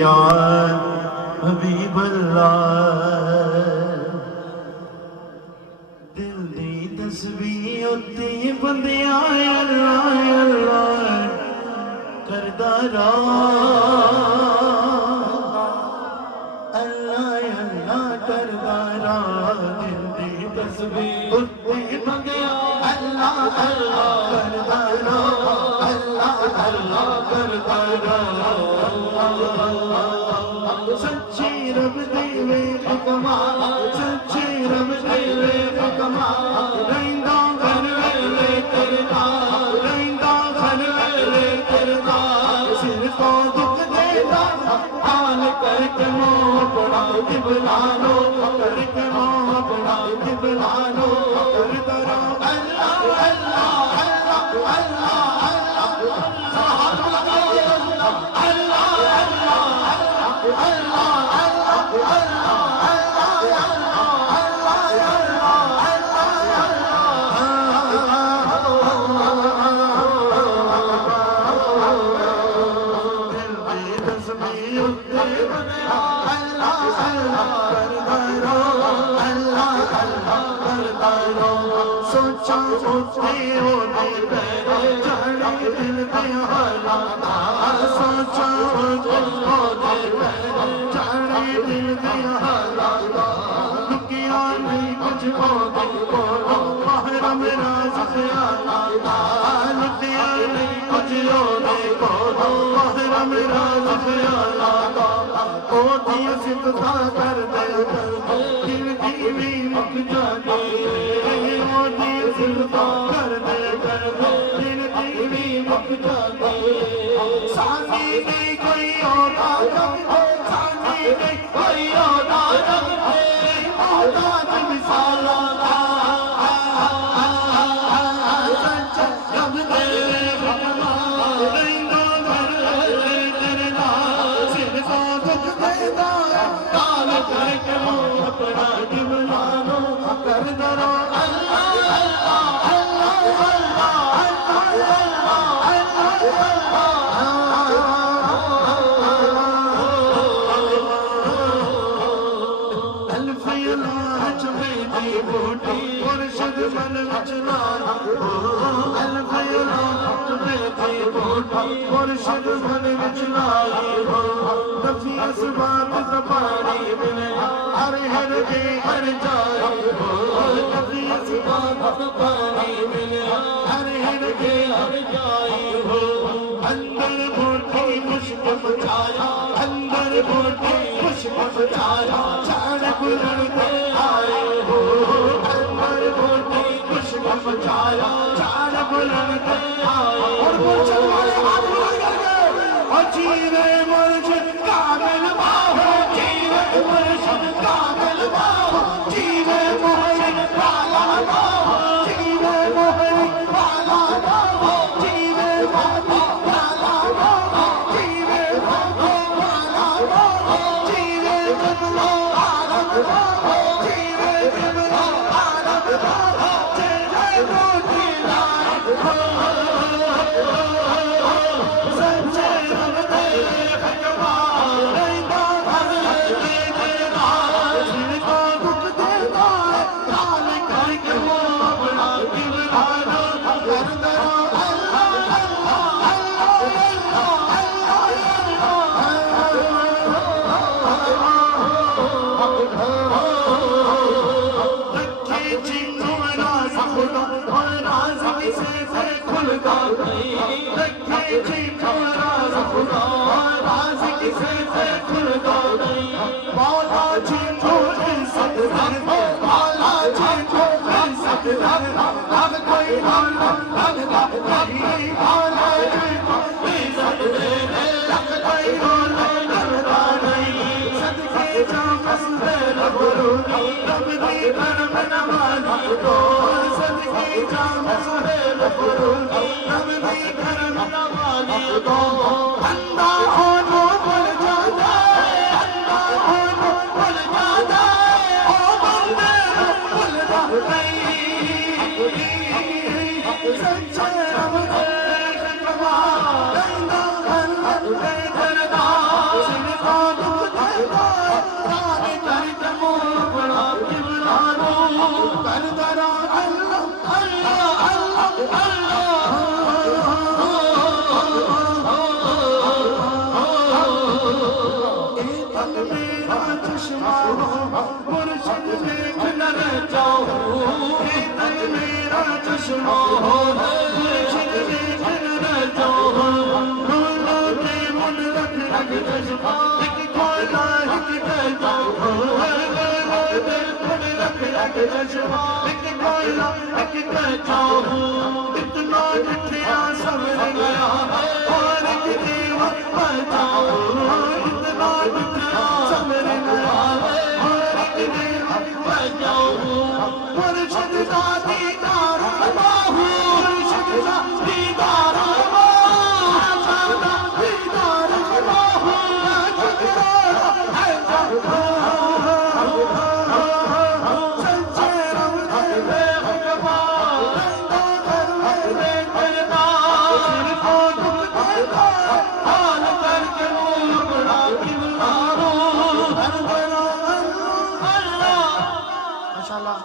या हबीब अल्लाह दिल दी तस्बीह उत्ते बंदिया अल्लाह अल्लाह करदा रहा अल्लाह अल्लाह करदा रहा दिल दी तस्बीह उत्ते बंदिया अल्लाह अल्लाह करदा रहा अल्लाह अल्लाह करदा रहा सच्ची रब देवे कमाल सच्ची रब देवे कमाल रैंदा घर वेले करदा रैंदा घर वेले करदा सिर तो दुख देदा हाल करके मोह बड़ा किबला लो करके मोह बड़ा किबला लो करदा रहा अल्लाह अल्लाह अल्लाह अल्लाह अल्लाह हाथ लगाओ अल्लाह अल्लाह सोचा सोचे होने जाने दिल के हालात सोचा सोचे होने जाने दिल के हालात दुखिया नहीं कुछ होने बोलो महरम राज से आला दुखिया नहीं कुछ होने बोलो महरम राज से आला ओ दिया सिद्धा कर दे दिल की भी मुख जाने कर दे दिल की भी मुख जाने सानी नहीं कोई और सानी नहीं कोई और मोहताज मिसाल रब दे रैंदा घर करदा सिर को दुख देदा काल करके मोह अपना किबला लो करदा रहा मुर्शिद मन विचलाई हो नफीस बात ज़बानी मिले हर हर के हर जाई हो नफीस बात ज़बानी मिले हर हर के हर जाई हो अंदर मोटी मुश्क बचाया अंदर मोटी मुश्क बचाया चार बुलंद पे आए हो अंदर मोटी मुश्क बचाया चार बुलंद पे आए और मुर्शिद वाले हाथ जीवे मुर्शिद कामिल बाहो जीवे मुर्शिद कामिल बाहो जीवे मुर्शिद वाला बाहो जीवे मुर्शिद वाला बाहो जीवे मुर्शिद वाला बाहो जीवे मुर्शिद वाला बाहो जीवे जबलो आलम बाहो जीवे जबलो आलम बाहो जय मोती लाल हो मुर्शिद देख न रह जाऊं, मेरा चश्मा हो, मुर्शिद देख न रह जाऊं, रोलो के मुन रख रख चश्मा, एक खोला एक कह जाऊं, रोलो के मुन रख रख चश्मा, एक खोला एक कह जाऊं, इतना मिठिया सबर गया और कितनी वक्त बचाऊं, इतना मिठिया सबर गया और कितनी वक्त बचाऊं, मुर्शिद का दीदार बाहू, मुर्शिद का दीदार बाहू, दीदार बाहू, सच्चे रब दे बेखबर, दरबार को दुख देता, हाल करके मुँह बड़ा किबलारो, अल्लाह माशाअल्लाह।